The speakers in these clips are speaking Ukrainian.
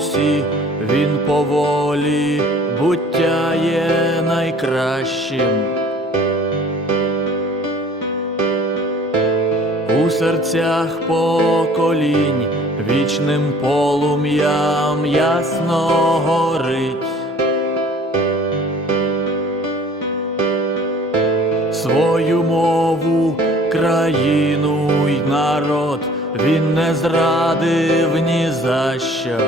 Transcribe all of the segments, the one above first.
дусі, він поволі буття є найкращим. У серцях поколінь вічним полум'ям ясно горить. Свою мову, країну й народ він не зрадив ні за що.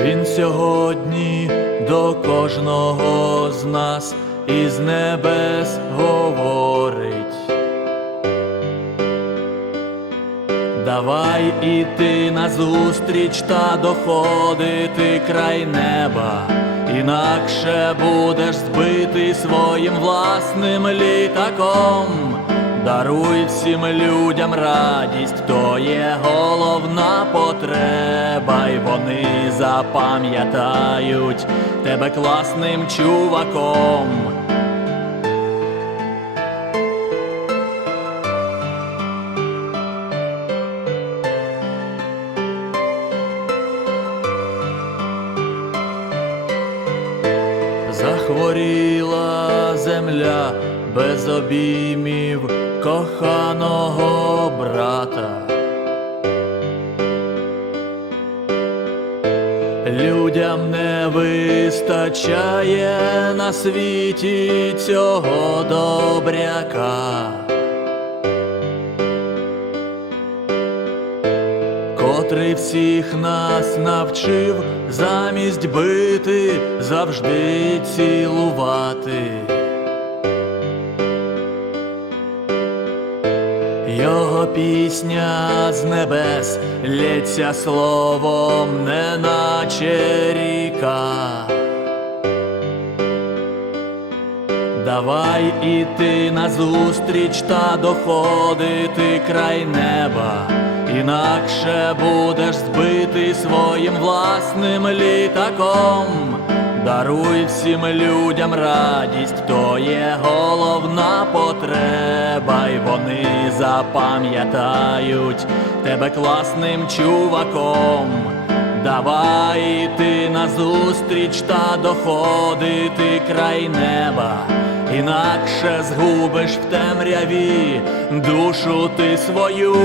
Він сьогодні до кожного з нас із небес говорить. Давай іти назустріч та доходити край неба, інакше будеш збитий своїм власним літаком. Даруй всім людям радість, то є головна потреба, й вони запам'ятають тебе класним чуваком. Захворіла земля без обіймів коханого брата. Людям не вистачає на світі цього добряка. Котрий всіх нас навчив замість бити завжди цілувати. Його пісня з небес лється словом, неначе ріка. Давай іти назустріч та доходити край неба, інакше будеш збитий своїм власним літаком. Даруй всім людям радість, то є головна потреба, й вони запам'ятають тебе класним чуваком. Давай іти назустріч та доходити край неба, інакше згубиш в темряві душу ти свою,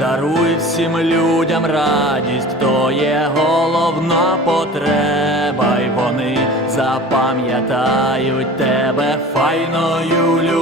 даруй всім людям радість, то є головна потреба, й вони запам'ятають тебе файною людиною.